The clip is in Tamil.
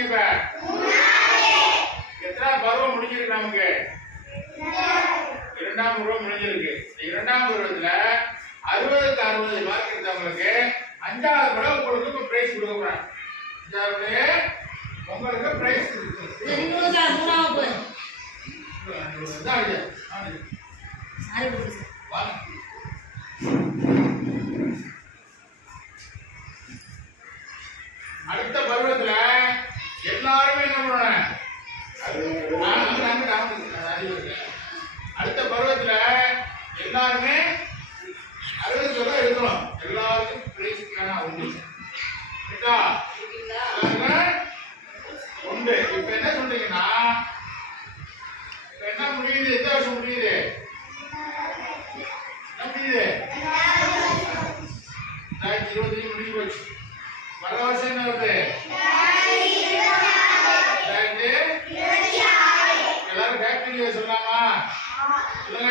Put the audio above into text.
இருக்கீங்க? இப்ப எத்தனை பருவம் முடிஞ்சிருக்கு? நமக்கு இரண்டாம் பருவம் முடிஞ்சிருக்கு. இரண்டாம் பருவத்துல 60க்கு 60 மார்க் எடுத்தவங்களுக்கு 5வது படம் உங்களுக்கு பிரைஸ் கொடுக்க போறாங்க. 5வது உங்களுக்கு பிரைஸ் அடுத்த பருவத்துல எல்லாருமே என்ன பண்ணுவாங்க? அடுத்த பருவத்துல எல்லாருமே 60 சொல்ல எழுதணும். எல்லாருக்கும் பிரைஸ்க்கான உண்டு. உண்டு. இப்ப என்ன சொல்றீங்கன்னா, இப்ப என்ன முடியுது? எந்த வருஷம் முடியுது? என்ன முடியுது? 2025 முடிஞ்சு போச்சு. வர வருஷம் என்ன வருது? எல்லாரும் ஃபேக்டரி சொல்லலாமா? சொல்லுங்க.